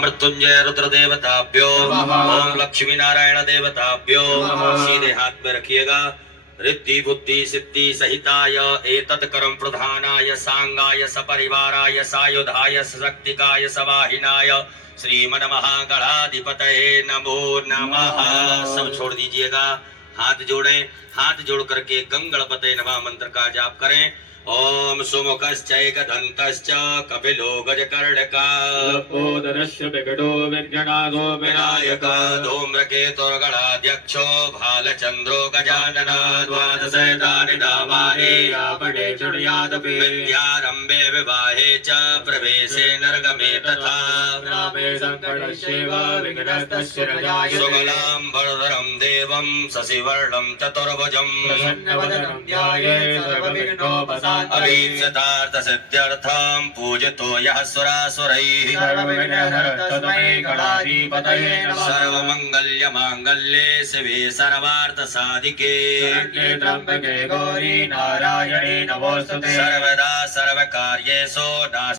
मृत्युंजय रुद्र देवताभ्यो, ओम लक्ष्मी नारायण देवताभ्यो। सीधे हाथ में रखिएगा। रिद्धि बुद्धि सिद्धि सहिताय एतत् कर्म प्रधानाय सांगाय सपरिवाराय सायुधाय सशक्तिकाय सवाहिनाय श्रीमन्महागणाधिपतये नमो नमः। सब छोड़ दीजिएगा, हाथ जोड़ें। हाथ जोड़ करके गंगणपतये नमः मंत्र का जाप करें। ओम सुमुखश्चैकदन्तश्च कपिलो गजकर्णकः विकटो विघ्नादो विनायक धूम्रकेतुर्गणाध्यक्षो भालचन्द्रो गजानन द्वादशैतानि नामानि आपणे शृणुयादपि विद्यारम्भे विवाहे च प्रवेशे नर्गमे तथा नामे सङ्कटस्यैव विघ्नस्तस्य रजाय सुमलां वरदरं देवं शशिवर्णं चतुर्भुजं प्रसन्नवदनं ध्यायेत् सर्वविघ्नोपशान्तये अभीप्सितार्थसिद्ध्यर्थं पूजितो यः सुरासुरैः सर्वविघ्नहरस्तस्मै गणाधिपतये नमः सर्वमङ्गल्यमाङ्गल्ये शिवे सर्वार्थसाधिके शरण्ये त्र्यम्बके गौरी नारायणे नमोऽस्तुते सर्वदा सर्वकार्येषु